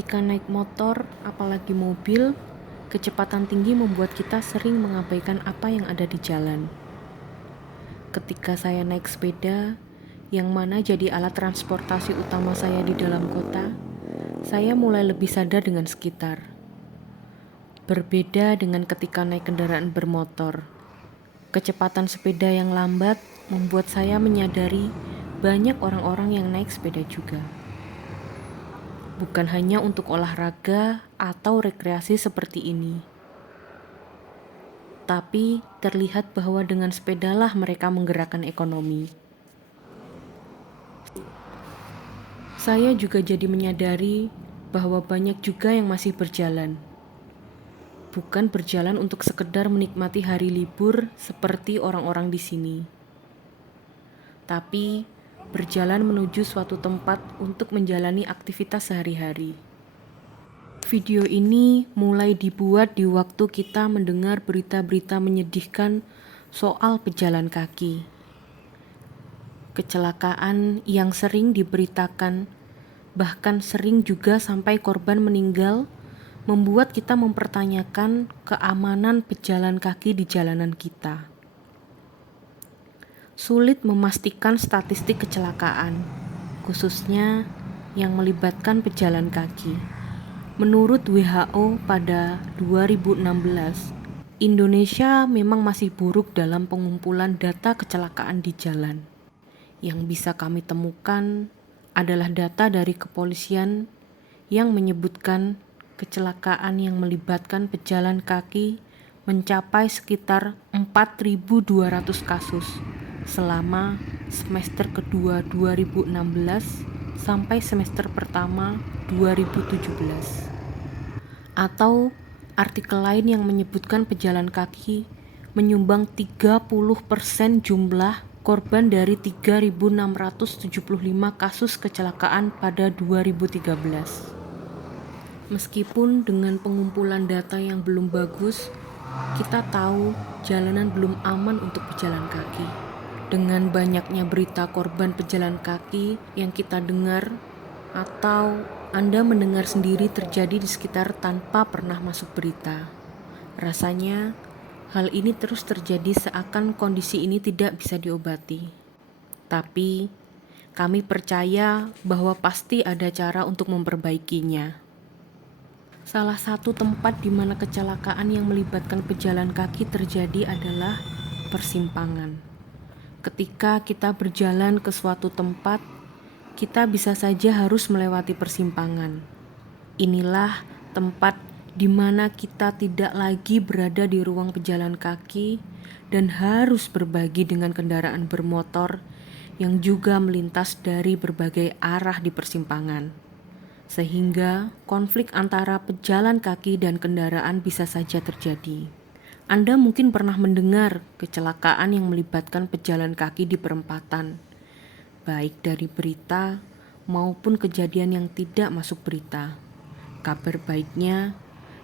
Ketika naik motor, apalagi mobil, kecepatan tinggi membuat kita sering mengabaikan apa yang ada di jalan. Ketika saya naik sepeda, yang mana jadi alat transportasi utama saya di dalam kota, saya mulai lebih sadar dengan sekitar. Berbeda dengan ketika naik kendaraan bermotor. Kecepatan sepeda yang lambat membuat saya menyadari banyak orang-orang yang naik sepeda juga. Bukan hanya untuk olahraga atau rekreasi seperti ini. Tapi terlihat bahwa dengan sepedalah mereka menggerakkan ekonomi. Saya juga jadi menyadari bahwa banyak juga yang masih berjalan. Bukan berjalan untuk sekedar menikmati hari libur seperti orang-orang di sini. Tapi berjalan menuju suatu tempat untuk menjalani aktivitas sehari-hari. Video ini mulai dibuat di waktu kita mendengar berita-berita menyedihkan soal pejalan kaki. Kecelakaan yang sering diberitakan, bahkan sering juga sampai korban meninggal, membuat kita mempertanyakan keamanan pejalan kaki di jalanan kita. Sulit memastikan statistik kecelakaan, khususnya yang melibatkan pejalan kaki. Menurut WHO pada 2016, Indonesia memang masih buruk dalam pengumpulan data kecelakaan di jalan. Yang bisa kami temukan adalah data dari kepolisian yang menyebutkan kecelakaan yang melibatkan pejalan kaki mencapai sekitar 4.200 kasus selama semester kedua 2016 sampai semester pertama 2017. Atau artikel lain yang menyebutkan pejalan kaki menyumbang 30% jumlah korban dari 3.675 kasus kecelakaan pada 2013. Meskipun dengan pengumpulan data yang belum bagus, kita tahu jalanan belum aman untuk pejalan kaki. Dengan banyaknya berita korban pejalan kaki yang kita dengar atau Anda mendengar sendiri terjadi di sekitar tanpa pernah masuk berita. Rasanya hal ini terus terjadi seakan kondisi ini tidak bisa diobati. Tapi kami percaya bahwa pasti ada cara untuk memperbaikinya. Salah satu tempat di mana kecelakaan yang melibatkan pejalan kaki terjadi adalah persimpangan. Ketika kita berjalan ke suatu tempat, kita bisa saja harus melewati persimpangan. Inilah tempat di mana kita tidak lagi berada di ruang pejalan kaki dan harus berbagi dengan kendaraan bermotor yang juga melintas dari berbagai arah di persimpangan. Sehingga konflik antara pejalan kaki dan kendaraan bisa saja terjadi. Anda mungkin pernah mendengar kecelakaan yang melibatkan pejalan kaki di perempatan, baik dari berita maupun kejadian yang tidak masuk berita. Kabar baiknya,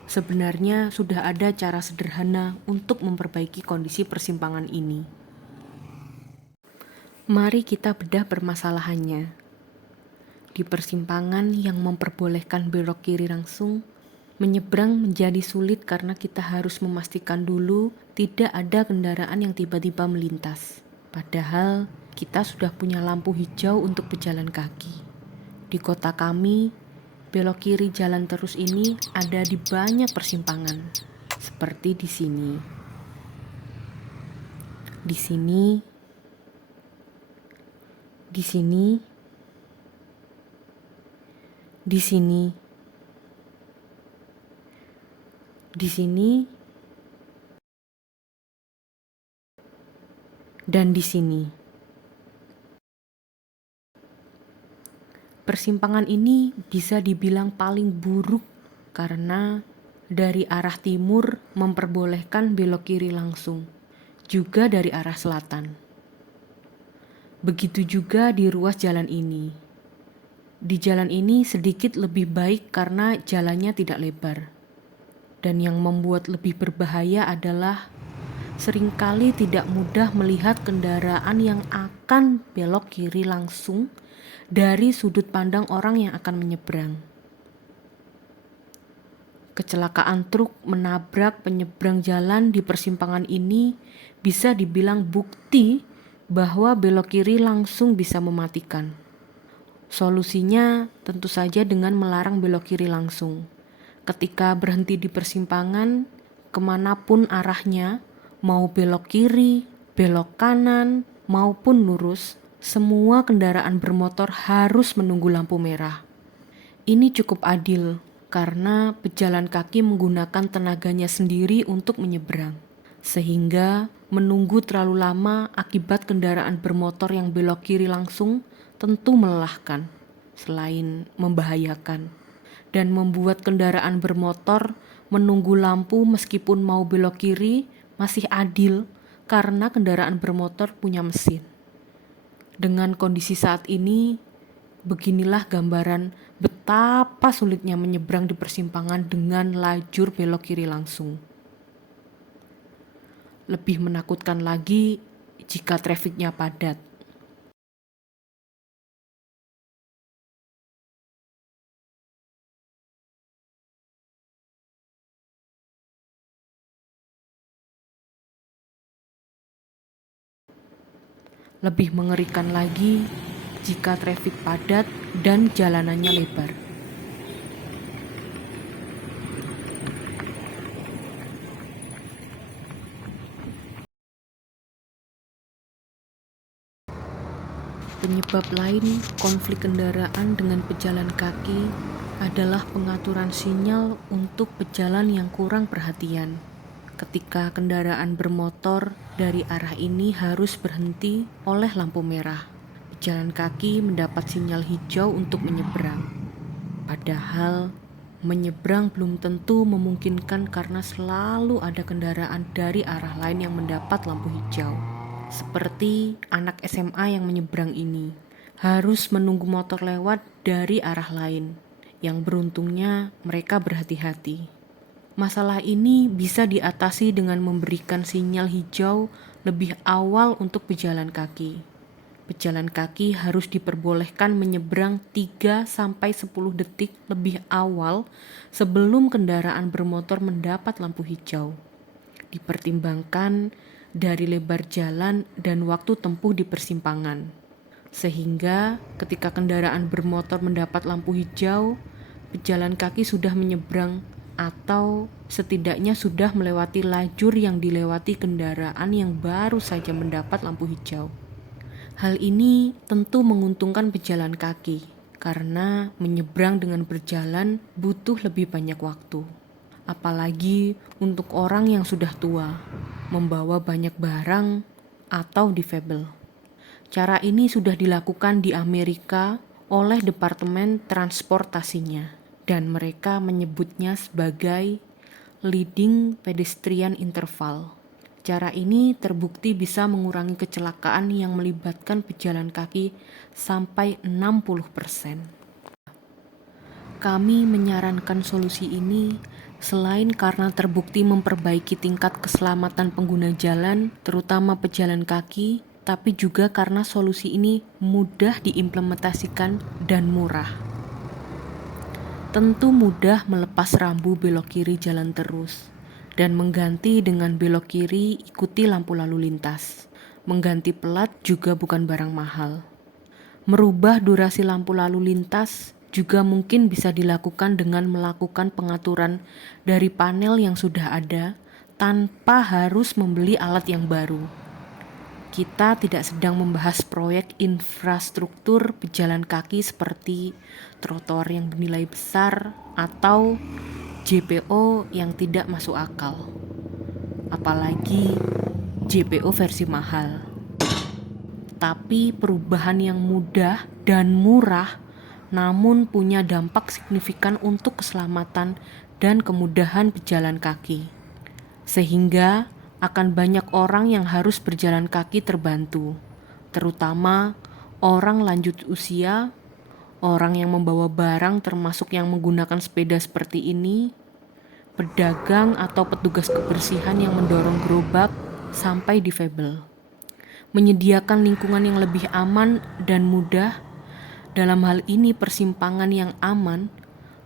sebenarnya sudah ada cara sederhana untuk memperbaiki kondisi persimpangan ini. Mari kita bedah permasalahannya. Di persimpangan yang memperbolehkan belok kiri langsung, menyeberang menjadi sulit karena kita harus memastikan dulu tidak ada kendaraan yang tiba-tiba melintas. Padahal kita sudah punya lampu hijau untuk pejalan kaki. Di kota kami, belok kiri jalan terus ini ada di banyak persimpangan, seperti di sini. Di sini, di sini, di sini, di sini, dan di sini. Persimpangan ini bisa dibilang paling buruk karena dari arah timur memperbolehkan belok kiri langsung, juga dari arah selatan. Begitu juga di ruas jalan ini. Di jalan ini sedikit lebih baik karena jalannya tidak lebar. Dan yang membuat lebih berbahaya adalah seringkali tidak mudah melihat kendaraan yang akan belok kiri langsung dari sudut pandang orang yang akan menyeberang. kecelakaan truk menabrak penyeberang jalan di persimpangan ini bisa dibilang bukti bahwa belok kiri langsung bisa mematikan. Solusinya tentu saja dengan melarang belok kiri langsung. Ketika berhenti di persimpangan, kemanapun arahnya, mau belok kiri, belok kanan, maupun lurus, semua kendaraan bermotor harus menunggu lampu merah. Ini cukup adil karena pejalan kaki menggunakan tenaganya sendiri untuk menyeberang, sehingga menunggu terlalu lama akibat kendaraan bermotor yang belok kiri langsung tentu melelahkan, selain membahayakan, dan membuat kendaraan bermotor menunggu lampu meskipun mau belok kiri masih adil karena kendaraan bermotor punya mesin. Dengan kondisi saat ini, beginilah gambaran betapa sulitnya menyeberang di persimpangan dengan lajur belok kiri langsung. Lebih menakutkan lagi jika trafiknya padat. Lebih mengerikan lagi jika trafik padat dan jalanannya lebar. Penyebab lain konflik kendaraan dengan pejalan kaki adalah pengaturan sinyal untuk pejalan yang kurang perhatian. Ketika kendaraan bermotor dari arah ini harus berhenti oleh lampu merah, pejalan kaki mendapat sinyal hijau untuk menyeberang. Padahal menyeberang belum tentu memungkinkan karena selalu ada kendaraan dari arah lain yang mendapat lampu hijau. Seperti anak SMA yang menyeberang ini, harus menunggu motor lewat dari arah lain, yang beruntungnya mereka berhati-hati. Masalah ini bisa diatasi dengan memberikan sinyal hijau lebih awal untuk pejalan kaki. Pejalan kaki harus diperbolehkan menyeberang 3-10 detik lebih awal sebelum kendaraan bermotor mendapat lampu hijau. Dipertimbangkan dari lebar jalan dan waktu tempuh di persimpangan. Sehingga ketika kendaraan bermotor mendapat lampu hijau, pejalan kaki sudah menyeberang atau setidaknya sudah melewati lajur yang dilewati kendaraan yang baru saja mendapat lampu hijau. Hal ini tentu menguntungkan pejalan kaki karena menyeberang dengan berjalan butuh lebih banyak waktu. Apalagi untuk orang yang sudah tua, membawa banyak barang atau difabel. Cara ini sudah dilakukan di Amerika oleh Departemen Transportasinya. Dan mereka menyebutnya sebagai leading pedestrian interval. Cara ini terbukti bisa mengurangi kecelakaan yang melibatkan pejalan kaki sampai 60%. Kami menyarankan solusi ini selain karena terbukti memperbaiki tingkat keselamatan pengguna jalan, terutama pejalan kaki, tapi juga karena solusi ini mudah diimplementasikan dan murah. Tentu mudah melepas rambu belok kiri jalan terus dan mengganti dengan belok kiri ikuti lampu lalu lintas. Mengganti pelat juga bukan barang mahal. Merubah durasi lampu lalu lintas juga mungkin bisa dilakukan dengan melakukan pengaturan dari panel yang sudah ada tanpa harus membeli alat yang baru. Kita tidak sedang membahas proyek infrastruktur pejalan kaki seperti trotoar yang bernilai besar atau JPO yang tidak masuk akal. Apalagi JPO versi mahal. Tapi perubahan yang mudah dan murah namun punya dampak signifikan untuk keselamatan dan kemudahan pejalan kaki. Sehingga akan banyak orang yang harus berjalan kaki terbantu, terutama orang lanjut usia, orang yang membawa barang termasuk yang menggunakan sepeda seperti ini, pedagang atau petugas kebersihan yang mendorong gerobak sampai difabel. Menyediakan lingkungan yang lebih aman dan mudah, dalam hal ini persimpangan yang aman,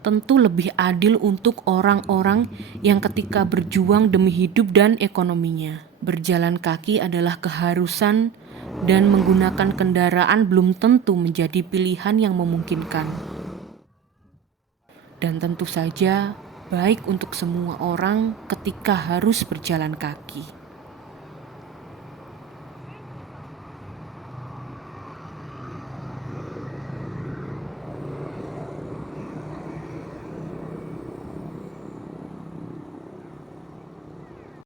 tentu lebih adil untuk orang-orang yang ketika berjuang demi hidup dan ekonominya. Berjalan kaki adalah keharusan dan menggunakan kendaraan belum tentu menjadi pilihan yang memungkinkan. Dan tentu saja baik untuk semua orang ketika harus berjalan kaki.